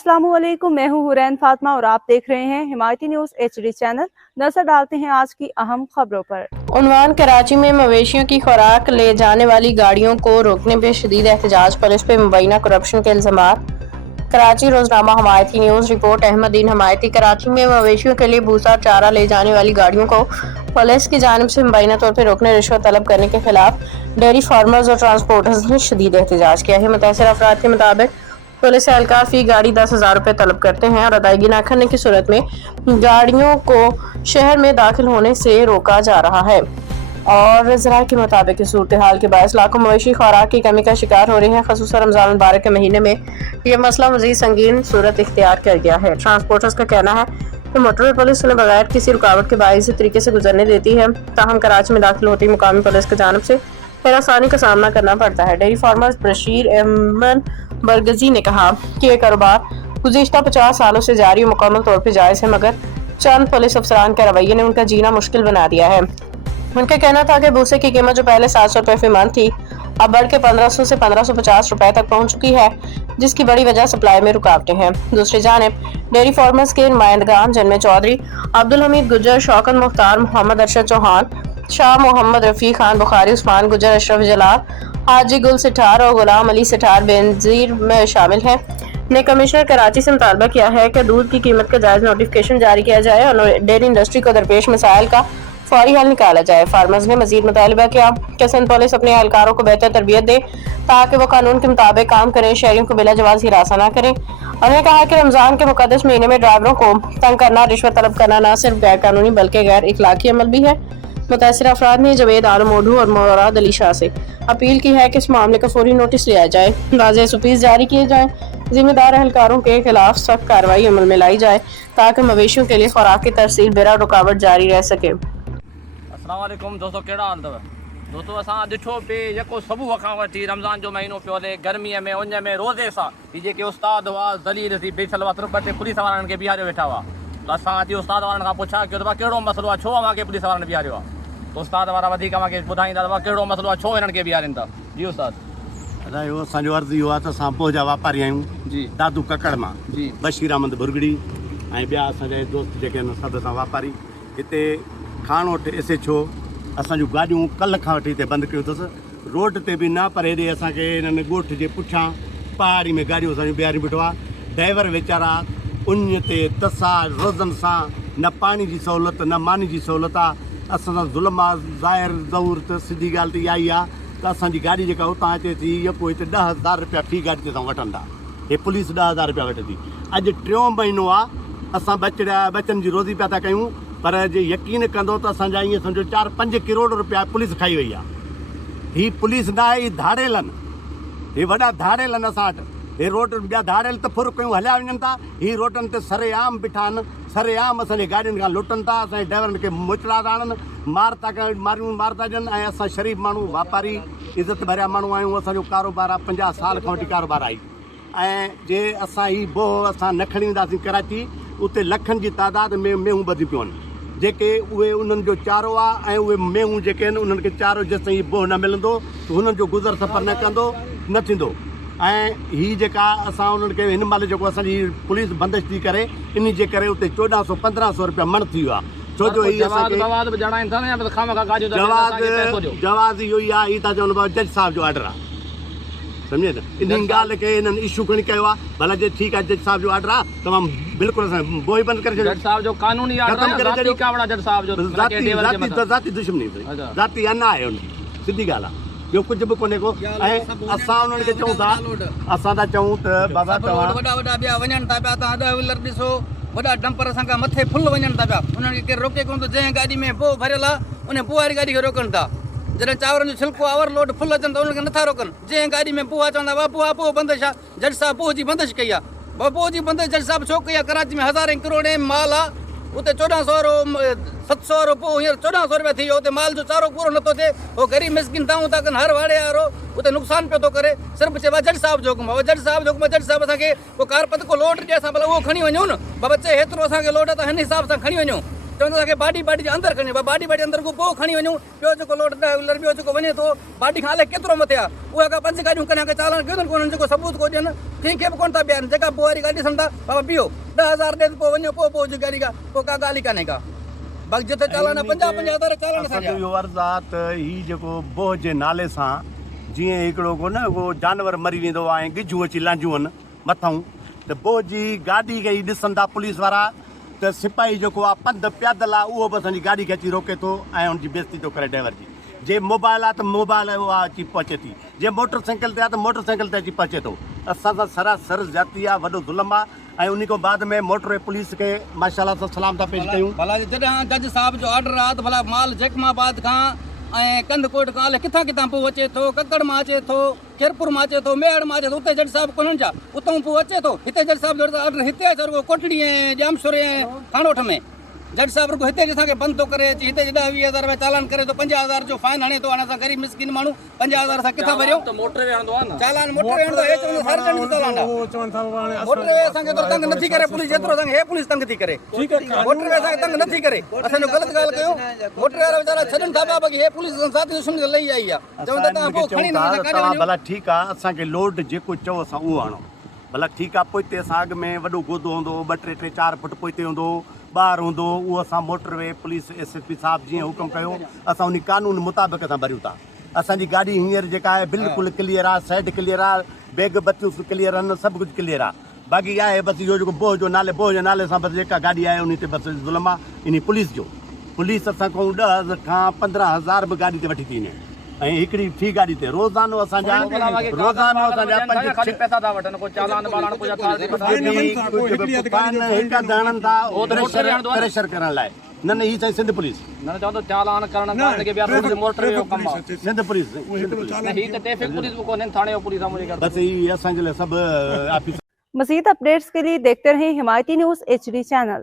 अस्सलामुअलैकुम, मैं हूँ हुरैन फातिमा और आप देख रहे हैं हिमायती न्यूज़ HD चैनल। नजर डालते हैं आज की अहम खबरों पर। उन्वान कराची में मवेशियों की खुराक ले जाने वाली गाड़ियों को रोकने पे शदीद एहतजाज, पुलिस पे मुबैना करप्शन के इल्जामात। कराची रोजनामा हिमायती न्यूज़ रिपोर्ट अहमदीन हिमायती। कराची में मवेशियों के लिए भूसा चारा ले जाने वाली गाड़ियों को पुलिस की जानिब से मुबैना तौर पर रोकने, रिश्वत तलब करने के खिलाफ डेयरी फार्मर्स और ट्रांसपोर्टर्स ने शदीद एहतजाज किया है। मुतासर अफराद के मुताबिक पुलिस एहलकार फी गाड़ी 10,000 रुपये तलब करते हैं और अदायगी न करने की सूरत में गाड़ियों को शहर में दाखिल होने से रोका जा रहा है। और ज़राए के मुताबिक इस सूरत हाल के बायस लाखों मवेशी खुराक की कमी का शिकार हो रहे हैं। ख़ुसूसन रमज़ान मुबारक के महीने में यह मसला मज़ीद संगीन सूरत इख्तियार कर गया है। ट्रांसपोर्टर्स का कहना है कि मोटरवे पुलिस उन्हें बगैर किसी रुकावट के बाइज़ तरीके से गुजरने देती है, ताहम कराची में दाखिल होती मुकामी पुलिस की जानिब से हरासानी का सामना करना पड़ता है। डेयरी फार्मर्स बशीर अहमद बरगजी ने कहा कि यह कारोबार गुज़िश्ता 50 सालों से जारी और मुकम्मल तौर पर जायज़ है, मगर चंद पुलिस अफसरान के रवैये ने उनका जीना मुश्किल बना दिया है। उनका कहना था कि भूसे की कीमत जो पहले 700 रुपये फी मन थी, अब बढ़ के 1500 से 1550 रुपए तक पहुंच चुकी है, जिसकी बड़ी वजह सप्लाई में रुकावटें हैं। दूसरी जानिब डेयरी फार्मर्स के नुमाइंदगान जिनमें चौधरी अब्दुल हमीद गुज्जर, शौकत मुख्तार, मोहम्मद अरशद चौहान, शाह मोहम्मद रफ़ी खान बुखारी, उस्मान गुज्जर, अशरफ जलाल, हाजी गुल सिठार और गुलाम अली सिठार बेनजीर में शामिल हैं, ने कमिश्नर कराची से मुतालबा किया है कि दूध की कीमत का जायज़ नोटिफिकेशन जारी किया जाए और डेयरी इंडस्ट्री को दरपेश मसाइल का फौरी हल निकाला जाए। फार्मर्स ने मजीद मुतालबा किया कि सिंध पुलिस अपने एहलकारों को बेहतर तरबियत दे ताकि वो कानून के मुताबिक काम करें, शहरियों को बिला जवाज हिरासा न करें। उन्होंने कहा कि रमज़ान के मुकद्दस महीने में ड्राइवरों को तंग करना, रिश्वत तलब करना न सिर्फ गैर कानूनी बल्कि गैर इखलाकी अमल भी है। मुतासर अफराद ने जवेद आलम ओढ़ू और मुराद अली शाह से अपील की है कि इस मामले का फौरी नोटिस लिया जाए, वाज़ेह सुपीस जारी किए जाए, जिम्मेदार एहलकारों के खिलाफ सख्त कार्रवाई अमल में लाई जाए ताकि मवेशियों के लिए खुराक की तरसील बिना रुकावट जारी रह सके। अस्सलाम वालेकुम दोस्तों, कहिड़ा हाल अथव दोस्तों? असां ॾिठो पिए जेको सुबुह खां वठी रमज़ान जो महीनो पियो हले, गर्मीअ में उन में रोज़े सां हीअ जेके उस्ताद हुआ ज़लील थी बेठल हुआ, ॿ टे पुलिस वारनि खे बीहारियो वेठा हुआ। त असां अॼु उस्ताद वारनि खां पुछा कयो त कहिड़ो मसइलो आहे, छो अव्हांखे पुलिस वारनि बीहारियो आहे? त उस्ताद वारा वधीक अव्हांखे ॿुधाईंदा त कहिड़ो मसइलो आहे, छो हिननि खे बीहारिनि था? जी उस्ताद। असांजो असांजो अर्ज़ु इहो आहे त असां पोइ जा वापारी आहियूं जी, दादू ककड़ मां जी, बशीर अहमद भुरगड़ी ऐं ॿिया असांजा दोस्त जेके आहिनि सभु असां वापारी। हिते खाणो एसे छो असांजूं गाॾियूं कल्ह खां वठी हिते बंदि कयूं अथसि, रोड ते बि न, पर हेॾे असांखे हिननि ॻोठ जे पुठियां पहाड़ी में गाॾियूं असांजूं बीहारी बीठो आहे। ड्राइवर वीचारा उन ते तसा रोज़नि सां न पाणी जी सहूलियत न मानी जी सहूलियत आहे। असां सां ज़ुल्म आहे, ज़ाहिर ज़रूर त सिधी ॻाल्हि त इहा ई आहे त असांजी गाॾी जेका उतां अचे थी इहा पोइ हिते 10,000 रुपया फी गाॾी ते असां वठनि था। हे पुलिस 10,000 रुपया वठे थी। अॼु टियों महीनो आहे असां बचनि जी रोज़ी पिया था कयूं, पर जे यकीन कंदो त असांजा ईअं सम्झो 4-5 करोड़ रुपया पुलिस खाई वई आहे। हीअ पुलिस न आहे, हीअ धाड़ेल आहिनि, हे वॾा धाड़ेल आहिनि। असां वटि हे रोड ॿिया धाड़ेल त फुर कयूं हलिया वञनि था, हीअ रोडनि ते सरेआम बीठा आहिनि, सरेआम असांजे गाॾियुनि खां लुटनि था, असांजे ड्राइवरनि खे मोचड़ा था आणनि, मार था कनि, मारियूं मार था ॾियनि। ऐं असां शरीफ़ माण्हू वापारी इज़त भरिया माण्हू आहियूं, असांजो कारोबार आहे 50 साल खां वठी कारोबार आहे। ऐं जे असां ही बोह असां न खणी ईंदासीं कराची, उते लखनि जी तादाद में मेहूं ॿधी पियूं आहिनि, जेके उहे उन्हनि जो चारो आहे। ऐं उहे मेहूं जेके आहिनि उन्हनि खे चारो जेसिताईं बोह न मिलंदो त हुननि जो गुज़र सफ़र न कंदो, न थींदो। ऐं हीअ जेका असां उन्हनि खे हिन महिल जेको असांजी पुलिस बंदिश थी करे, इन जे करे उते 1400-1500 रुपया मण थी वियो आहे। छो जो हीअ जवाज़ इहो ई आहे, हीअ था चवनि जज साहिब जो ऑर्डर आहे, सम्झे न? इन ॻाल्हि खे हिननि इशू खणी कयो आहे। भला जे ठीकु आहे, जज साहिब जो ऑर्डर आहे, तमामु बिल्कुलु असां बोई बंदि करे छॾियो। जज साहिब जो कानूनी ऑर्डर आहे, ज़ाती कावड़ा जज साहिब जो ज़ाती दुश्मनी, ज़ाती अना आहे हुन, सिधी ॻाल्हि आहे, ॿियो कुझु बि कोन्हे को। ऐं असां उन्हनि खे चऊं था, असां था चऊं त बाबा तव्हां वॾा वॾा ॿिया वञनि था पिया, तव्हां 10 व्हीलर ॾिसो, वॾा डंपर असांखां मथे फुल वञनि था पिया, उन्हनि खे केरु रोके कोन थो। जंहिं गाॾी में पोइ भरियल आहे उन पोइ वारी गाॾी खे रोकनि था। जॾहिं चांवरनि जो छिलको ओवरलोड फुल अचनि त उनखे नथा रोकनि। जंहिं गाॾी में पोहा चवंदा हुआ पोहा पोइ बंदिश आहे, जज साहिब पोइ जी बंदिश कई आहे। पोइ जी बंदिश जज साहिब छो कई आहे? कराची में हज़ारें करोड़े माल आहे, उते 1400 700 पोइ हींअर 1400 रुपया थी वियो। उते माल जो चारो पूरो नथो थिए, उहो ग़रीब मिसकिन दाऊं था कनि, हर वाड़े वारो उते नुक़सानु पियो थो करे। सिर्फ़ु चइबो आहे जज साहिब जो हुकुम आहे, जज साहिब जो हुकुम आहे। जज साहिब असांखे पोइ कारपत को लोड ॾिए, असां भला उहो खणी वञूं न, बाबा चए हेतिरो असांखे लोड आहे त हिन हिसाब सां खणी वञूं। चवंदा कि बाडी जे अंदरि खणी बाडी अंदरि को पोइ खणी वञूं ॿियो जेको लोड व्हीलर ॿियो जेको वञे थो बाडी खां अलाए केतिरो मथे आहे उहा का 5 गाॾियूं कॾहिं के चालान कयूं कोन्हनि जेको सबूत को ॾियनि कंहिंखे बि कोन था ॿियनि जेका पोइ वारी गाॾी ॾिसनि था बाबा बीहो 10,000 ॾे पोइ वञो पोइ गाॾी का पोइ का ॻाल्हि ई कान्हे का बाक़ी जिते चालान 50,000 चालान असांजो इहो अर्ज़ु आहे त हीउ जेको बोह जे नाले सां जीअं हिकिड़ो को न को जानवर मरी वेंदो आहे ऐं गिजूं अची लांदियूं आहिनि मथां त बोह जी गाॾी खे ई ॾिसनि था पुलिस वारा त सिपाही जेको आहे पंधु पैदल आहे उहो बि असांजी गाॾी खे अची रोके थो ऐं हुनजी बेइज़ती थो करे ड्राइवर जी जे मोबाइल आहे त मोबाइल उहा अची पहुचे थी जे मोटर साइकिल ते आहे त मोटर साइकिल ते अची पहुचे थो असां सां सरासर जाती आहे वॾो ज़ुल्म आहे ऐं उन खां बाद में मोटर पुलिस खे माशाल्लाह सां सलाम था पेश कयूं भला जॾहिं जज साहिब जो ऑर्डर आहे त भला माल जैकमाबाद खां ऐं कंदकोट खां अलाए किथां पोइ अचे थो ककड़ मां अचे थो खेरपुर मां अचे थो मेहड़ मां अचे थो उते जज साहिब कोन्हनि छा उतां पोइ अचे थो हिते जज साहिब जो ऑर्डर हिते आहे रुगो कोटड़ी ऐं जामशोरे ऐं खानोठ में जज साहिब रुगो हिते असांखे बंदि थो करे अची हिते 10-20,000 रुपया चालान करे थो 50,000 जो फाइन हणे थो हाणे असां ग़रीब मिसकिन माण्हू 50,000 असां किथां भरियूं त मोटर वे हणंदो आहे न चालान मोटर हणंदो हे चवंदो सार्वजनिक चालान आहे मोटर वे असांखे तो तंग नथी करे पुलिस जेतिरो असांखे हे पुलिस तंग थी करे मोटर वे असांखे तंग नथी करे असांजो ग़लति ॻाल्हि कयूं मोटर वारा वीचारा छॾनि था बाक़ी हे पुलिस साथी दुश्मनी लई आई आहे चवंदा तव्हां पोइ खणी न काॾे वञो भला ठीकु आहे असांखे लोड जेको चओ असां उहो हणूं भला ठीकु आहे पोइ हिते असां अॻु में वॾो गोदो हूंदो 2-3-4 फुट पोइ हिते हूंदो ॿाहिरि हूंदो उहो असां मोटरवे पुलिस SSP साहिबु जीअं हुकुम कयो असां उन कानून मुताबिक़ असां भरियूं था असांजी गाॾी हींअर जेका आहे बिल्कुलु क्लियर आहे साइड क्लियर आहे बैग बत्तियूं क्लियर आहिनि सभु कुझु क्लियर आहे बाक़ी आहे बसि इहो जेको बोह जे नाले सां बसि जेका गाॾी आहे उन ते बसि ज़ुल्म आहे इन पुलिस जो पुलिस असां खां 10 खां 15,000 बि गाॾी ते वठी थी वञे ऐं हिकिड़ी फी गाॾी ते रोज़ानो असांजा खाली पैसा था वठनि कोई चालान वालान कोई प्रेशर करण लाइ न हीअ साईं सिंध पुलिस न चवंदो चालान करण के ॿिया मोटर जो कमु आहे सिंध पुलिस न हीअ त ट्रैफिक पुलिस बि कोन्हे थाणे जो पुलिस आहे मुंहिंजे घर बसि हीअ असांजे लाइ सभु ऑफिस मज़ीद अपडेट्स के लिए देखते रहें हिमायती न्यूज़ HD चैनल।